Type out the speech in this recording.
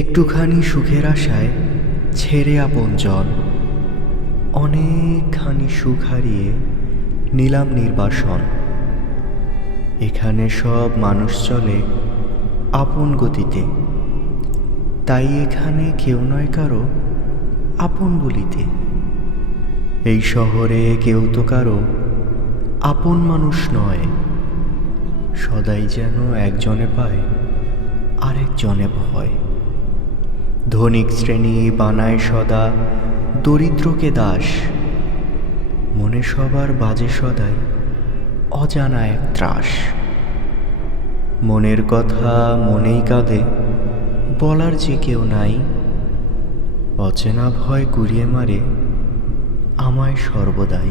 একটুখানি সুখের আশায় ছেড়ে আপনজন, অনেকখানি সুখ হারিয়ে নিলাম নির্বাসন। এখানে সব মানুষ চলে আপন গতিতে, তাই এখানে কেউ নয় কারো আপন বলিতে। এই শহরে কেউ তো কারো আপন মানুষ নয়, সদাই যেন একজনে পায় আরেকজনে ভয়। ধনিক শ্রেণী বানায় সদা দরিদ্রকে দাস, মনে সবার বাজে সদাই অজানা এক ত্রাস। মনের কথা মনেই কাঁদে, বলার যে কেউ নাই, অচেনা ভয় কুড়িয়ে মারে আমায় সর্বদাই।